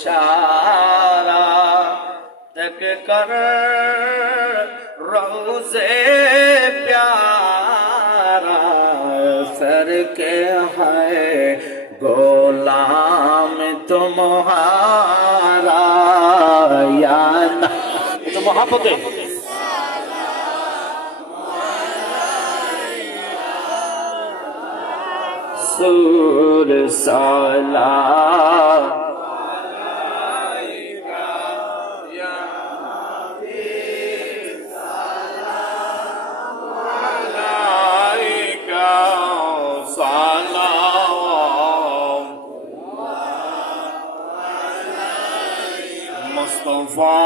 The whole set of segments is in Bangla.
সারা তক কর রোজে প্যারা সর কে হায় গোলাম তোমারা তো মহাপতে সুর সালা মুস্তফা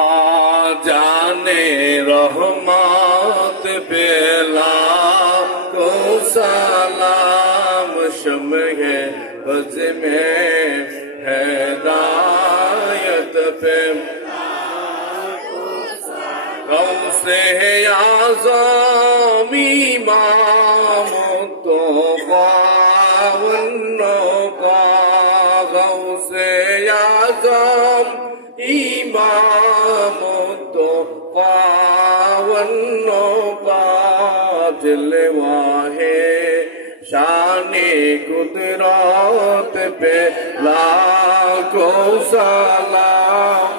জানে রহমাত পেলাম কো সালাম শমহে বজ মে হেদায়ত পে কৌসে আজমি মাম তো গৌসে আজম ইমামত পাওন্ন পাজলেওয়া হে শানে কুদরত পে লাখো সালাম।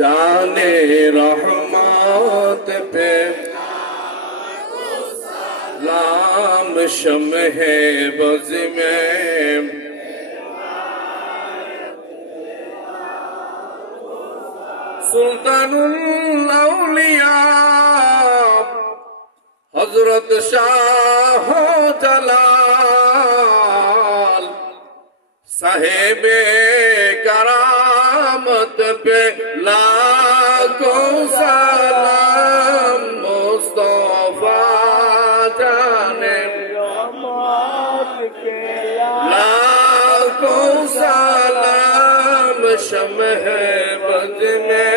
জানে রহমত পে লাম শম হে বজ में সুলতানুল আউলিয়া। হজরত শাহ জালাল সাহেবে কারামত পে লাখো সালাম মুস্তফা জানে। লাখো সালাম শমহ বজনে